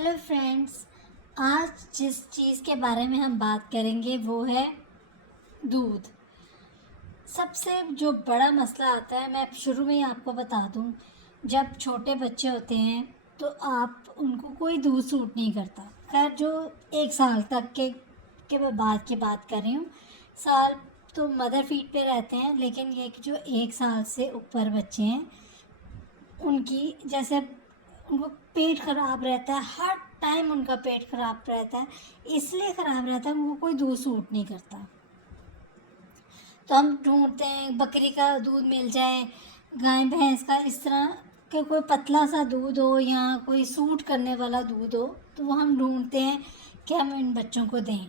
Hello friends. आज जिस चीज़ के बारे में हम बात करेंगे वो है दूध। सबसे जो बड़ा मसला आता है, मैं शुरू में ही आपको बता दूं, जब छोटे बच्चे होते हैं तो आप उनको कोई दूध सूट नहीं करता। खैर, जो 1 साल तक के मैं की बात कर रही हूँ। साल तो मदर फीड पे रहते हैं, लेकिन ये कि जो 1 साल से ऊपर बच्चे हैं उनकी जैसे उनको पेट ख़राब रहता है, हर टाइम उनका पेट ख़राब रहता है। इसलिए ख़राब रहता है, उनको कोई दूध सूट नहीं करता। तो हम ढूंढते हैं बकरी का दूध मिल जाए, गाय भैंस का, इस तरह के कोई पतला सा दूध हो या कोई सूट करने वाला दूध हो, तो वो हम ढूंढते हैं कि हम इन बच्चों को दें।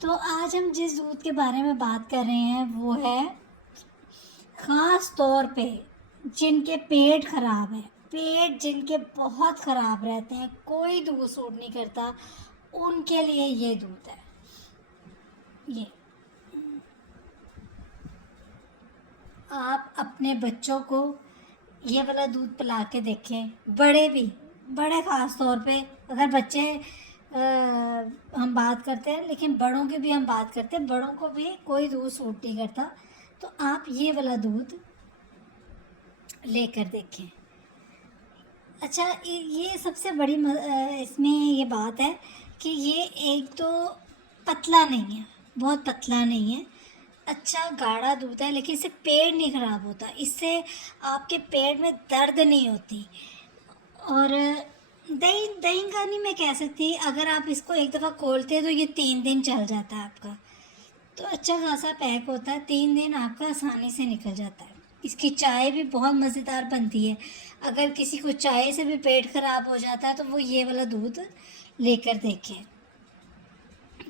तो आज हम जिस दूध के बारे में बात कर रहे हैं वो है, ख़ास तौर पे जिनके पेट ख़राब है, पेट जिनके बहुत ख़राब रहते हैं, कोई दूध सूट नहीं करता, उनके लिए ये दूध है। ये आप अपने बच्चों को ये वाला दूध पिला के देखें। बड़े ख़ास तौर पे, अगर बच्चे हम बात करते हैं, लेकिन बड़ों की भी हम बात करते हैं, बड़ों को भी कोई दूध सूट नहीं करता, तो आप ये वाला दूध लेकर देखें। अच्छा, ये सबसे बड़ी इसमें ये बात है कि ये एक तो पतला नहीं है, बहुत पतला नहीं है, अच्छा गाढ़ा दूध है, लेकिन इससे पेट नहीं ख़राब होता, इससे आपके पेट में दर्द नहीं होती। और दही दही का नहीं मैं कह सकती, अगर आप इसको एक दफ़ा खोलते हैं तो ये 3 दिन चल जाता है आपका। तो अच्छा खासा पैक होता है, 3 दिन आपका आसानी से निकल जाता है। इसकी चाय भी बहुत मज़ेदार बनती है। अगर किसी को चाय से भी पेट ख़राब हो जाता है तो वो ये वाला दूध लेकर देखें।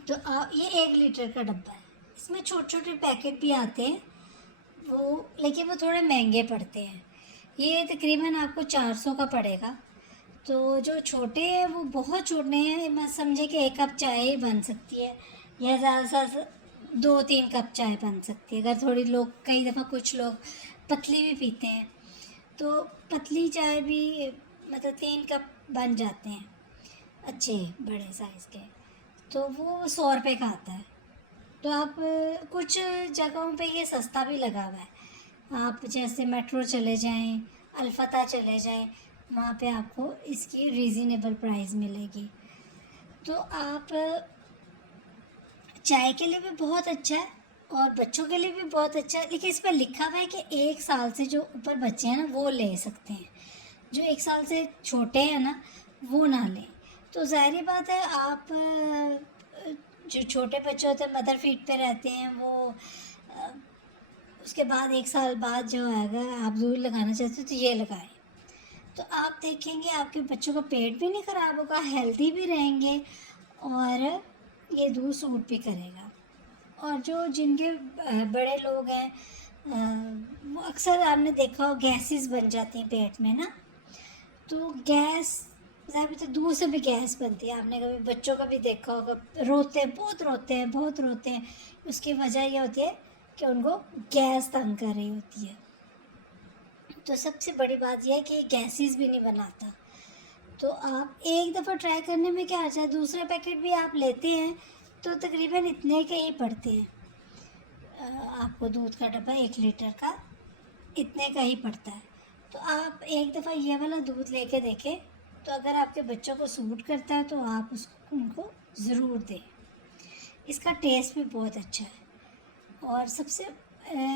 तो ये 1 लीटर का डब्बा है, इसमें छोटे छोटे पैकेट भी आते हैं, लेकिन वो थोड़े महंगे पड़ते हैं। ये तकरीबन आपको 400 का पड़ेगा। तो जो छोटे हैं वो बहुत छोटे हैं, मैं समझे कि 1 कप चाय बन सकती है, या ज़्यादा से ज़्यादा 2-3 कप चाय बन सकती है। अगर थोड़ी लोग, कई दफ़ा कुछ लोग पतली भी पीते हैं, तो पतली चाय भी मतलब 3 कप बन जाते हैं, अच्छे बड़े साइज़ के। तो वो 100 रुपये का आता है। तो आप कुछ जगहों पे ये सस्ता भी लगा हुआ है। आप जैसे मेट्रो चले जाएं, अल्फता चले जाएं, वहाँ पे आपको इसकी रीज़नेबल प्राइस मिलेगी। तो आप चाय के लिए भी बहुत अच्छा है और बच्चों के लिए भी बहुत अच्छा है, लेकिन इस पर लिखा हुआ है कि 1 साल से जो ऊपर बच्चे हैं ना वो ले सकते हैं, जो 1 साल से छोटे हैं ना वो ना लें। तो ज़ाहिर बात है, आप जो छोटे बच्चे होते हैं मदर फीड पे रहते हैं, वो उसके बाद 1 साल बाद जो है, अगर आप दूध लगाना चाहते हो तो ये लगाएं। तो आप देखेंगे आपके बच्चों का पेट भी नहीं ख़राब होगा, हेल्दी भी रहेंगे, और ये दूध सूट भी करेगा। और जो जिनके बड़े लोग हैं, वो अक्सर आपने देखा हो गैसेस बन जाती हैं पेट में ना, तो गैस, ज़्यादा तो दूध से भी गैस बनती है। आपने कभी बच्चों का भी देखा होगा, रोते हैं, बहुत रोते हैं, बहुत रोते हैं। उसकी वजह यह होती है कि उनको गैस तंग कर रही होती है। तो सबसे बड़ी बात यह है कि गैसेस भी नहीं बनाता। तो आप एक दफ़ा ट्राई करने में क्या अर्ज है, दूसरे पैकेट भी आप लेते हैं तो तकरीबन इतने के ही पड़ते हैं। आपको दूध का डब्बा 1 लीटर का इतने का ही पड़ता है। तो आप एक दफ़ा ये वाला दूध लेके देखें, तो अगर आपके बच्चों को सूट करता है तो आप उसको उनको ज़रूर दें। इसका टेस्ट भी बहुत अच्छा है। और सबसे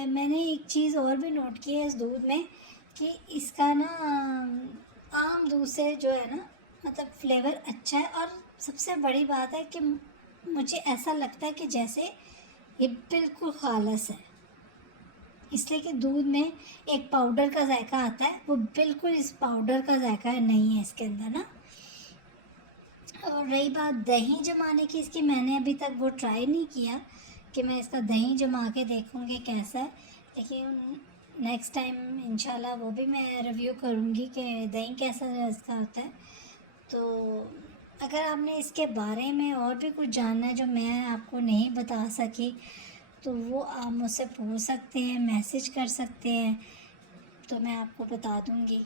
मैंने एक चीज़ और भी नोट की है इस दूध में, कि इसका ना आम दूध से जो है ना, मतलब फ्लेवर अच्छा है। और सबसे बड़ी बात है कि मुझे ऐसा लगता है कि जैसे ये बिल्कुल खालस है, इसलिए कि दूध में एक पाउडर का जायका आता है, वो बिल्कुल इस पाउडर का जायका नहीं है इसके अंदर ना। और रही बात दही जमाने की, इसकी मैंने अभी तक वो ट्राई नहीं किया कि मैं इसका दही जमा के देखूँगी कैसा है, लेकिन नेक्स्ट टाइम इंशाल्लाह वो भी मैं रिव्यू करूँगी कि दही कैसा इसका होता है। तो अगर आपने इसके बारे में और भी कुछ जानना है जो मैं आपको नहीं बता सकी, तो वो आप मुझसे पूछ सकते हैं, मैसेज कर सकते हैं, तो मैं आपको बता दूँगी।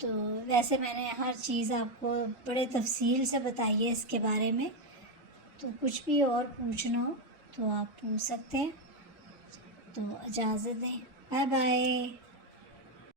तो वैसे मैंने हर चीज़ आपको बड़े तफसील से बताई है इसके बारे में। तो कुछ भी और पूछना हो तो आप पूछ सकते हैं। तो इजाज़त दें, बाय बाय।